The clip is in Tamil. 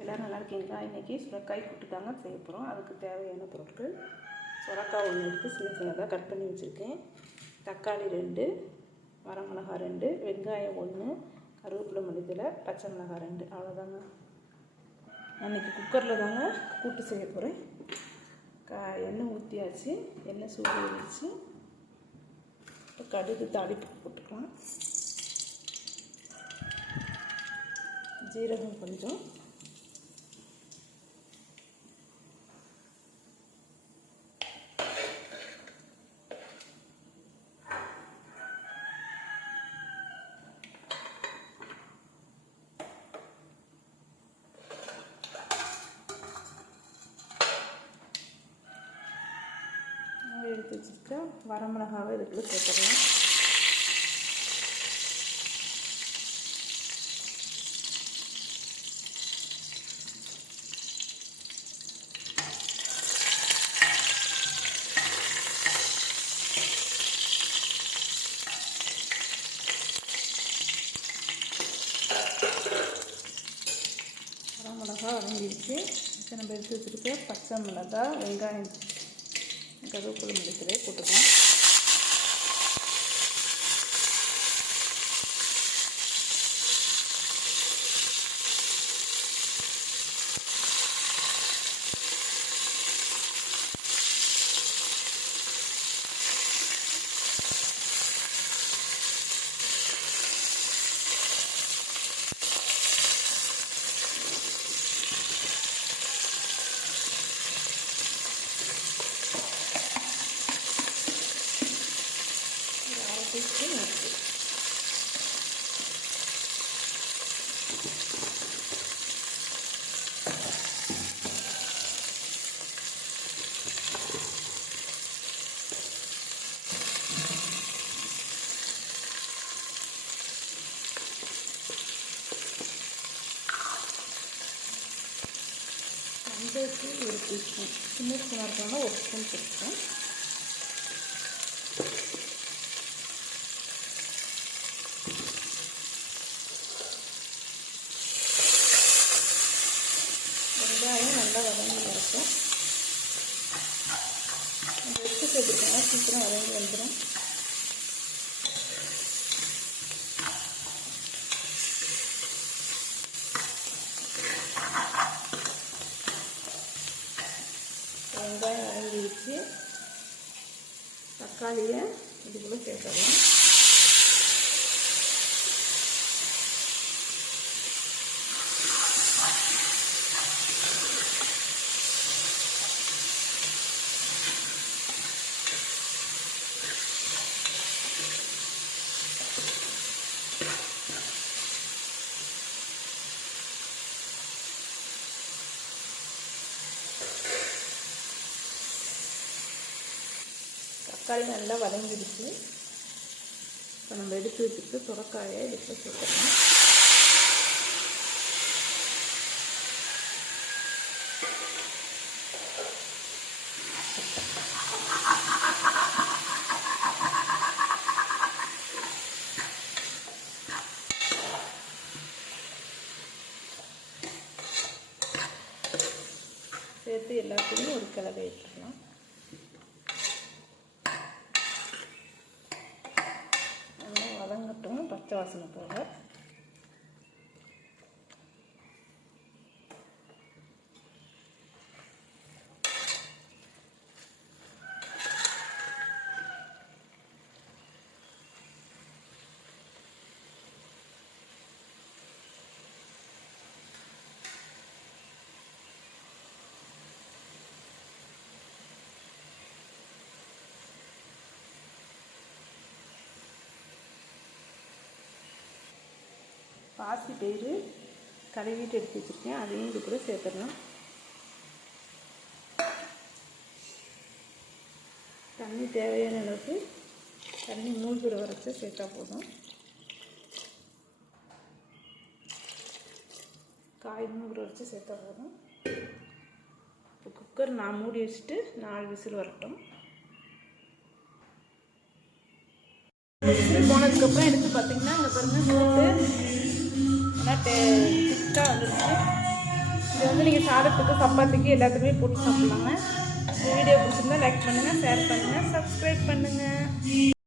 எல்லோரும் நல்லா இருக்கீங்களா? இன்றைக்கி சுரக்காய் கூட்டு தாங்க செய்ய போகிறோம் அதுக்கு தேவையான பொருட்கள் சுரக்காய் ஒன்று எடுத்து சின்ன சின்னதாக கட் பண்ணி வச்சுருக்கேன். தக்காளி ரெண்டு வரமிளகா ரெண்டு வெங்காயம் ஒன்று கருவேப்பிலை மல்லித்தலை பச்சை மிளகாய் ரெண்டு. அவ்வளோதாங்க அன்றைக்கி குக்கரில் தாங்க கூட்டு செய்ய போகிறேன் க எண்ணெய் ஊற்றியாச்சு எண்ணெய் சூடு வச்சு இப்போ கடுகு தாளிப்பு போட்டுக்கலாம். ஜீரகம் கொஞ்சம். எடுத்து வச்சுருக்க வரமிளகாவை இதுக்குள்ளே சேர்த்துடலாம். வரமிளகா வதங்கிடுச்சு. இப்போ நம்ம எடுத்து வச்சுருக்க பச்சை மிளகா வெங்காயம் கருவேப்பிலை மல்லித்தலை போட்டுக்கலாம் ஒரு அரை டீஸ்பூன் உப்பு மஞ்சள் ஒரு டீஸ்பூன் சின்ன ஸ்பூனாக இருக்கனால ஒரு ஸ்பூன் போட்டுக்கோம் வெங்காயம் நல்லா வதங்கி வரட்டும். எடுத்து சேர்த்துருக்கோங்க சீக்கிரம் வதங்கி வந்துடும் வெங்காயம் வதங்கிடுச்சு தக்காளியை இதுக்குள்ளே சேர்த்துடலாம். தக்காளி நல்லா வதங்கிடுச்சு. இப்போ நம்ம எடுத்து வச்சுட்டு சுரக்காயை எடுத்து சேர்த்துக்கலாம் சேர்த்து எல்லாத்தையும் ஒரு கிளறி விட்டுக்கலாம் நல்லா வதங்கட்டும் பச்சை வாசனை போக பாசி பயிறு கழுவிட்டு எடுத்து வச்சுருக்கேன். அதையும் இது கூட சேர்த்துடலாம். தண்ணி தேவையான அளவுக்கு தண்ணி மூழ்கிற வரைச்சு சேர்த்தா போதும். காய் மூழ்கிற வரைச்சு சேர்த்தா போதும். இப்போ குக்கர் நான் மூடி வச்சுட்டு நாலு விசில் வரட்டும். விசில் போனதுக்கப்புறம் எடுத்து பார்த்தீங்கன்னா இங்கே பாருங்கள் பார்த்தீங்கன்னா நல்லா டே திக்காக வந்துருச்சு வந்து நீங்கள் சாதத்துக்கு சப்பாத்துக்கு எல்லாத்துக்குமே போட்டு சாப்பிட்லாங்க. வீடியோ பிடிச்சிருந்தா லைக் பண்ணுங்கள் ஷேர் பண்ணுங்கள் சப்ஸ்கிரைப் பண்ணுங்கள்